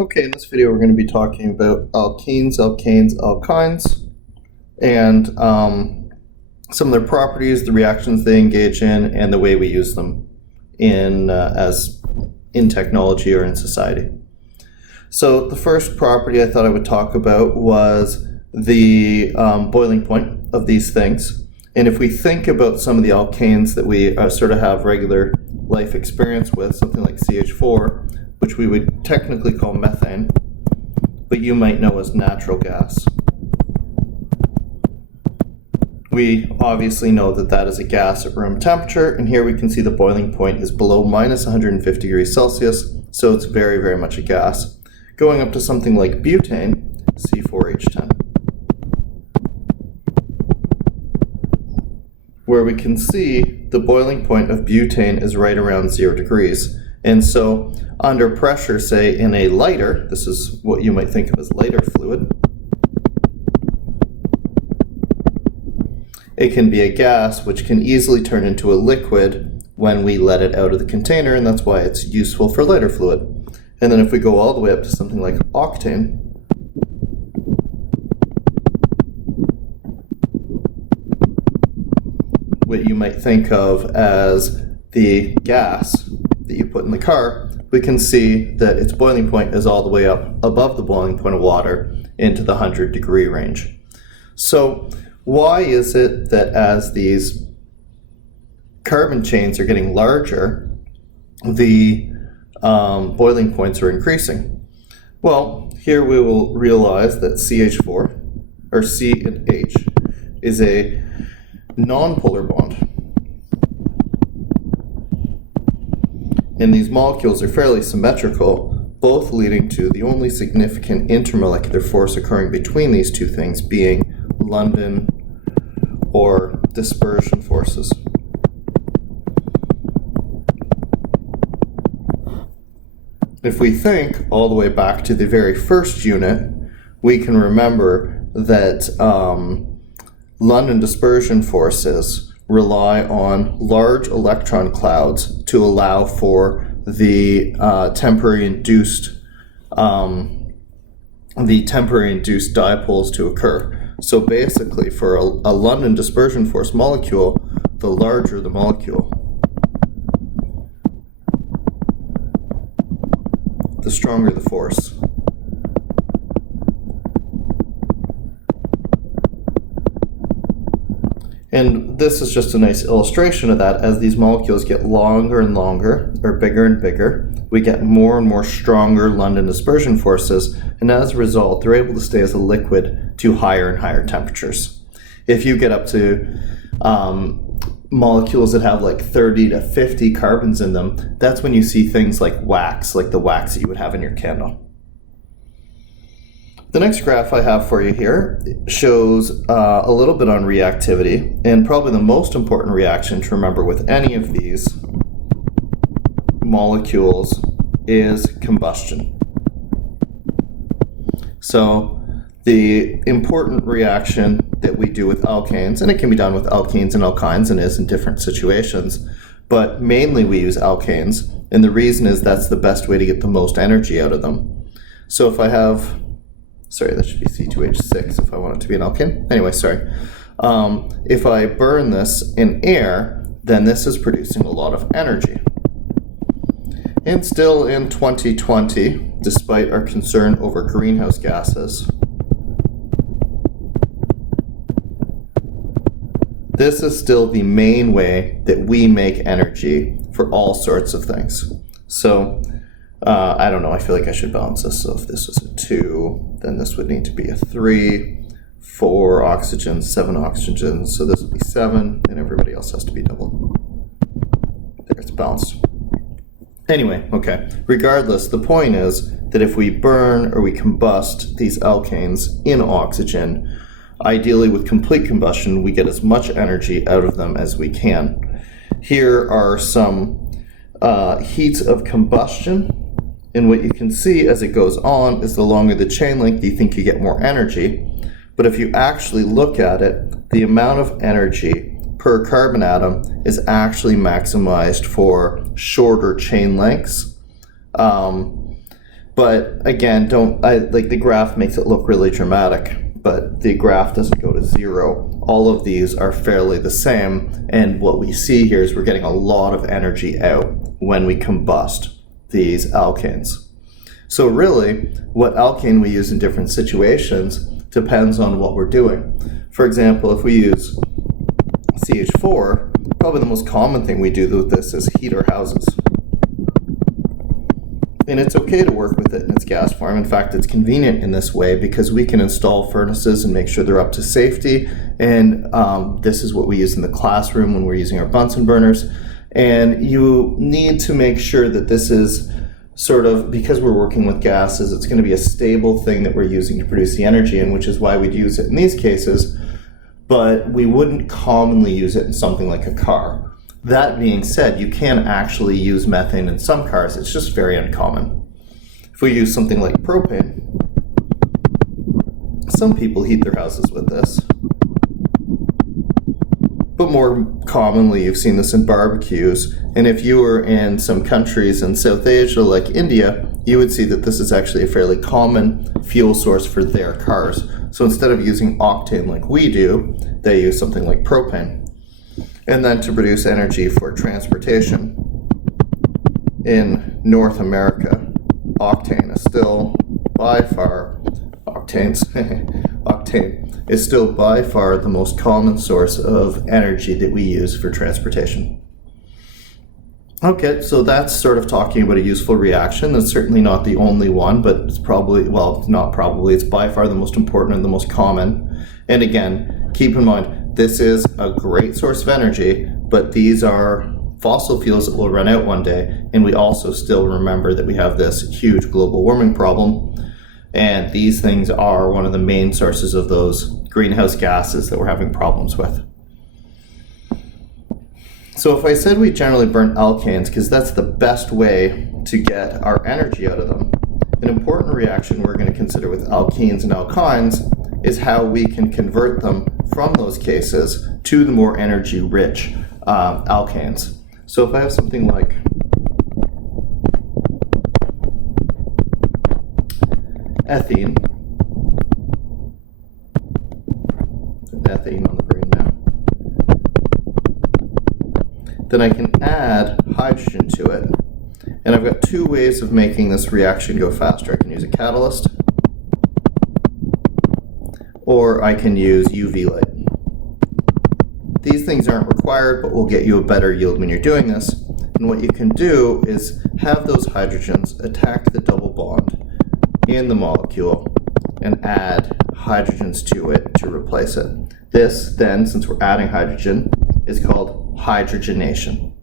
Okay, in this video we're going to be talking about alkenes, alkanes, alkynes, and some of their properties, the reactions they engage in, and the way we use them in technology or in society. So the first property I thought I would talk about was the boiling point of these things. And if we think about some of the alkanes that we sort of have regular life experience with, something like CH4, which we would technically call methane, but you might know as natural gas. We obviously know that that is a gas at room temperature, and here we can see the boiling point is below minus 150 degrees Celsius, so it's very, very much a gas. Going up to something like butane, C4H10, where we can see the boiling point of butane is right around 0 degrees. And so under pressure, say in a lighter, this is what you might think of as lighter fluid, it can be a gas which can easily turn into a liquid when we let it out of the container, and that's why it's useful for lighter fluid. And then if we go all the way up to something like octane, what you might think of as the gas that you put in the car, we can see that its boiling point is all the way up above the boiling point of water into the 100-degree range. So why is it that as these carbon chains are getting larger, the boiling points are increasing? Well, here we will realize that CH4, or C and H, is a nonpolar bond. And these molecules are fairly symmetrical, both leading to the only significant intermolecular force occurring between these two things being London or dispersion forces. If we think all the way back to the very first unit, we can remember that London dispersion forces rely on large electron clouds to allow for the temporary induced dipoles to occur. So basically, for a London dispersion force molecule, the larger the molecule, the stronger the force. And this is just a nice illustration of that. As these molecules get longer and longer, or bigger and bigger, we get more and more stronger London dispersion forces, and as a result, they're able to stay as a liquid to higher and higher temperatures. If you get up to molecules that have like 30 to 50 carbons in them, that's when you see things like wax, like the wax that you would have in your candle. The next graph I have for you here shows a little bit on reactivity, and probably the most important reaction to remember with any of these molecules is combustion. So the important reaction that we do with alkanes, and it can be done with alkenes and alkynes and is in different situations, but mainly we use alkanes, and the reason is that's the best way to get the most energy out of them. So if I have, sorry, that should be C2H6 if I want it to be an alkane. Anyway, sorry. If I burn this in air, then this is producing a lot of energy. And still in 2020, despite our concern over greenhouse gases, this is still the main way that we make energy for all sorts of things. So I don't know, I feel like I should balance this. So if this was a 2, then this would need to be a 3, 4 oxygens, 7 oxygens. So this would be 7, and everybody else has to be double. There, it's balanced. Anyway, okay. Regardless, the point is that if we burn or we combust these alkanes in oxygen, ideally with complete combustion, we get as much energy out of them as we can. Here are some heats of combustion. And what you can see as it goes on is the longer the chain length, you think you get more energy. But if you actually look at it, the amount of energy per carbon atom is actually maximized for shorter chain lengths. But again, the graph makes it look really dramatic, but the graph doesn't go to zero. All of these are fairly the same, and what we see here is we're getting a lot of energy out when we combust these alkanes. So really, what alkane we use in different situations depends on what we're doing. For example, if we use CH4, probably the most common thing we do with this is heat our houses. And it's okay to work with it in its gas form. In fact, it's convenient in this way because we can install furnaces and make sure they're up to safety. And this is what we use in the classroom when we're using our Bunsen burners. And you need to make sure that this is sort of, because we're working with gases, it's going to be a stable thing that we're using to produce the energy, and which is why we'd use it in these cases. But we wouldn't commonly use it in something like a car. That being said, you can actually use methane in some cars. It's just very uncommon. If we use something like propane, some people heat their houses with this. But more commonly, you've seen this in barbecues. And if you were in some countries in South Asia, like India, you would see that this is actually a fairly common fuel source for their cars. So instead of using octane like we do, they use something like propane. And then to produce energy for transportation in North America, octane is still by far, octane is still by far the most common source of energy that we use for transportation. Okay, so that's sort of talking about a useful reaction. That's certainly not the only one, but it's probably, well, not probably, it's by far the most important and the most common. And again, keep in mind, this is a great source of energy, but these are fossil fuels that will run out one day, and we also still remember that we have this huge global warming problem, and these things are one of the main sources of those greenhouse gases that we're having problems with. So if I said we generally burn alkanes because that's the best way to get our energy out of them, an important reaction we're going to consider with alkenes and alkynes is how we can convert them from those cases to the more energy-rich alkanes. So if I have something like ethene on the brain now, then I can add hydrogen to it. And I've got two ways of making this reaction go faster. I can use a catalyst, or I can use UV light. These things aren't required, but will get you a better yield when you're doing this. And what you can do is have those hydrogens attack the double bond in the molecule and add hydrogens to it to replace it. This then, since we're adding hydrogen, is called hydrogenation.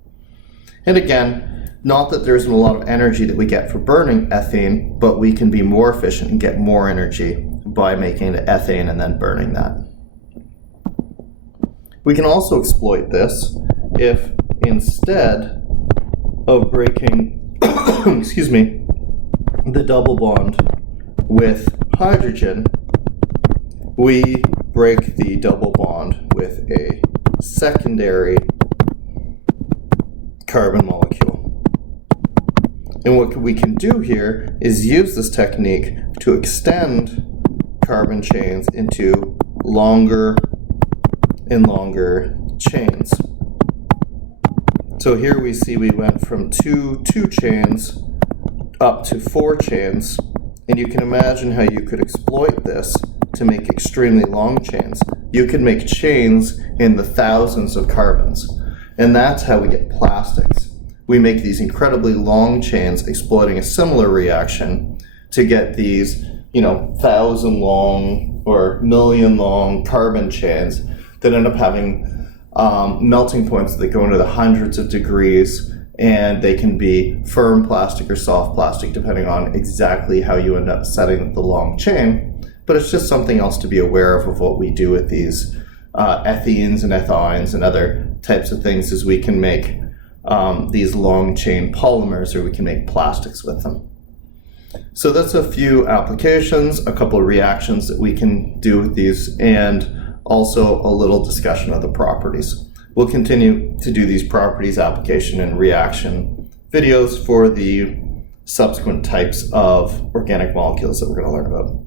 And again, not that there isn't a lot of energy that we get for burning ethane, but we can be more efficient and get more energy by making it ethane and then burning that. We can also exploit this if instead of breaking the double bond with hydrogen, we break the double bond with a secondary carbon molecule. And what we can do here is use this technique to extend carbon chains into longer and longer chains. So here we see we went from two chains up to 4 chains, and you can imagine how you could exploit this to make extremely long chains. You could make chains in the thousands of carbons, and that's how we get plastics. We make these incredibly long chains exploiting a similar reaction to get these, 1,000 long or million long carbon chains that end up having melting points that go into the hundreds of degrees, and they can be firm plastic or soft plastic depending on exactly how you end up setting the long chain. But it's just something else to be aware of what we do with these ethenes and ethynes and other types of things, is we can make these long chain polymers, or we can make plastics with them. So that's a few applications, a couple of reactions that we can do with these, and also a little discussion of the properties. We'll continue to do these properties, application, and reaction videos for the subsequent types of organic molecules that we're going to learn about.